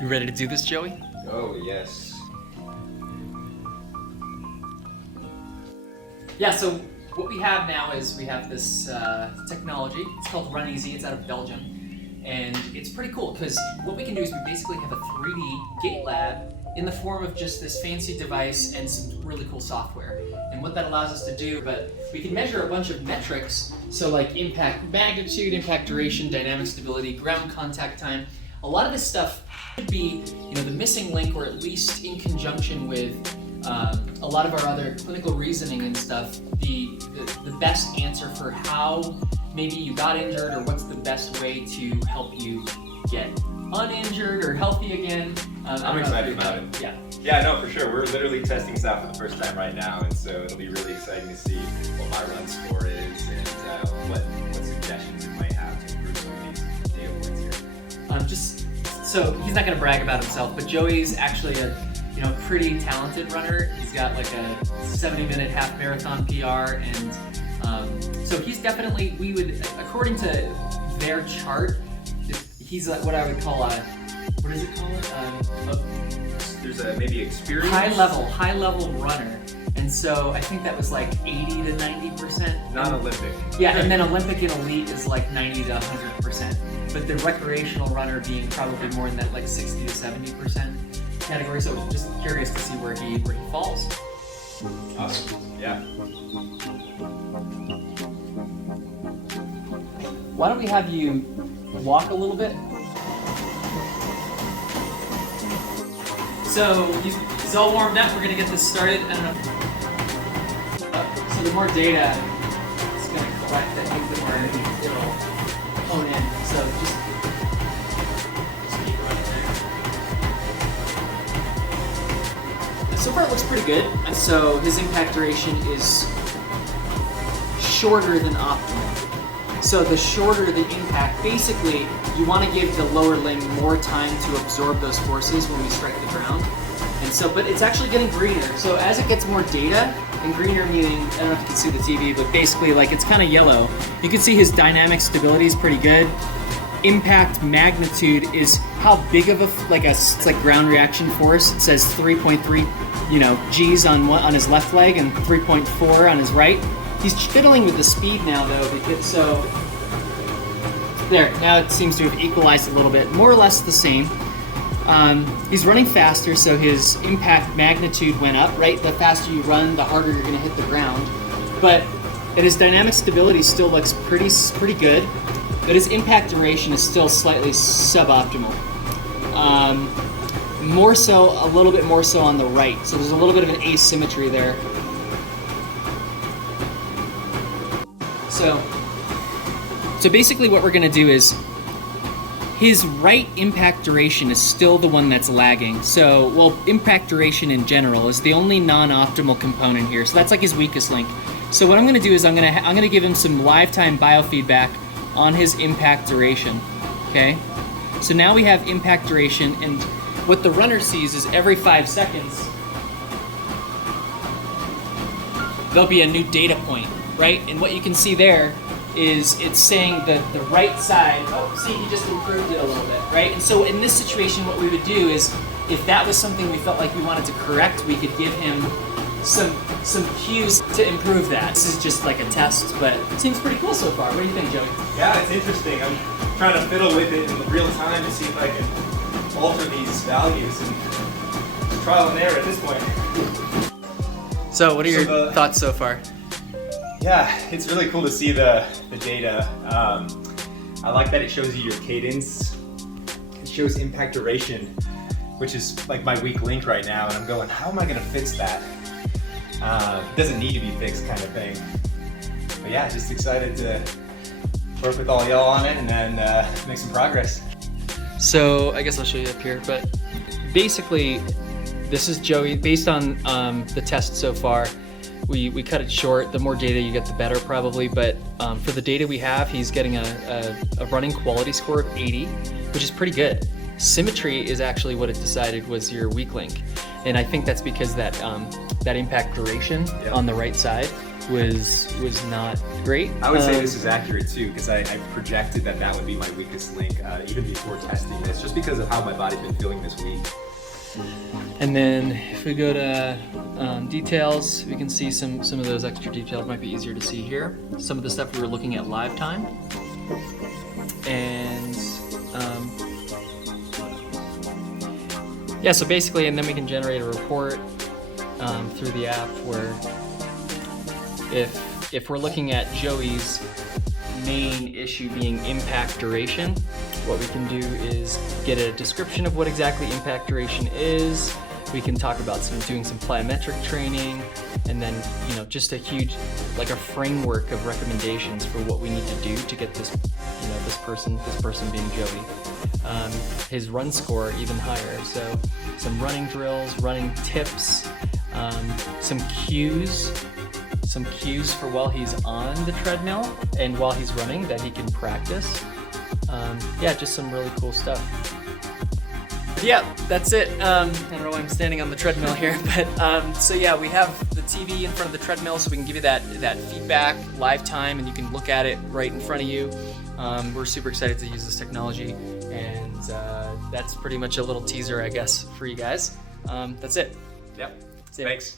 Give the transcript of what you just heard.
You ready to do this, Joey? Oh, yes. Yeah, so what we have now is we have this technology. It's called Runeasi. It's out of Belgium. And it's pretty cool because what we can do is we basically have a 3D gate lab in the form of just this fancy device and some really cool software. And what that allows us to do, but we can measure a bunch of metrics, so like impact magnitude, impact duration, dynamic stability, ground contact time. A lot of this stuff could be, the missing link, or at least in conjunction with a lot of our other clinical reasoning and stuff, the best answer for how maybe you got injured, or what's the best way to help you get uninjured or healthy again. I'm excited about it. Yeah. Yeah, no, for sure. We're literally testing this out for the first time right now, and so it'll be really exciting to see what my run score is and what suggestions it might have to improve some of these data points here. So he's not going to brag about himself, but Joey's actually a pretty talented runner. He's got like a 70-minute half marathon PR, and so he's definitely, according to their chart, he's what I would call what does it call it? There's maybe experience? High level runner. And so I think that was like 80 to 90%. Non-Olympic. Yeah, and then Olympic and elite is like 90 to 100%. But the recreational runner being probably more in that like 60 to 70% category. So just curious to see where he falls. Awesome. Yeah. Why don't we have you walk a little bit? So he's all warmed up. We're gonna get this started. I don't know. So the more data it's gonna collect, I think the more it'll hone in. So just keep running there. So far it looks pretty good. And so his impact duration is shorter than optimal. So the shorter the impact, basically you want to give the lower limb more time to absorb those forces when we strike the ground. And so, but it's actually getting greener. So as it gets more data, and greener meaning, I don't know if you can see the TV, but basically like it's kind of yellow. You can see his dynamic stability is pretty good. Impact magnitude is how big of it's like ground reaction force. It says 3.3, G's on his left leg and 3.4 on his right. He's fiddling with the speed now though, because there, now it seems to have equalized a little bit, more or less the same. He's running faster, so his impact magnitude went up, right? The faster you run, the harder you're gonna hit the ground. But his dynamic stability still looks pretty good, but his impact duration is still slightly suboptimal. A little bit more so on the right. So there's a little bit of an asymmetry there. So basically what we're going to do is his right impact duration is still the one that's lagging. So, impact duration in general is the only non-optimal component here. So that's like his weakest link. So what I'm going to do is I'm going to give him some live time biofeedback on his impact duration. Okay? So now we have impact duration, and what the runner sees is every 5 seconds there'll be a new data point, right? And what you can see there is it's saying that the right side, he just improved it a little bit, right? And so in this situation, what we would do is, if that was something we felt like we wanted to correct, we could give him some cues to improve that. This is just like a test, but it seems pretty cool so far. What do you think, Joey? Yeah, it's interesting. I'm trying to fiddle with it in real time to see if I can alter these values, and trial and error at this point. So what are your thoughts so far? Yeah, it's really cool to see the data. I like that it shows you your cadence. It shows impact duration, which is like my weak link right now, and I'm going, how am I going to fix that? It doesn't need to be fixed kind of thing. But yeah, just excited to work with all y'all on it and then make some progress. So I guess I'll show you up here, but basically this is Joey. Based on the test so far, we cut it short. The more data you get, the better probably, but for the data we have, he's getting a running quality score of 80, which is pretty good. Symmetry is actually what it decided was your weak link, and I think that's because that impact duration on the right side was not great. I would say this is accurate too, because I projected that would be my weakest link even before testing this, just because of how my body's been feeling this week. And then if we go to details, we can see some of those extra details. Might be easier to see here. Some of the stuff we were looking at live time. And yeah, so basically, and then we can generate a report through the app where if we're looking at Joey's main issue being impact duration, what we can do is get a description of what exactly impact duration is. We can talk about doing some plyometric training, and then just a huge, like a framework of recommendations for what we need to do to get this this person being Joey, his run score even higher. So some running drills, running tips, some cues for while he's on the treadmill and while he's running that he can practice. Yeah, just some really cool stuff. But yeah, that's it. I don't know why I'm standing on the treadmill here, but so yeah, we have the TV in front of the treadmill so we can give you that feedback live time, and you can look at it right in front of you. We're super excited to use this technology, and that's pretty much a little teaser, I guess, for you guys. That's it. Yep. Thanks.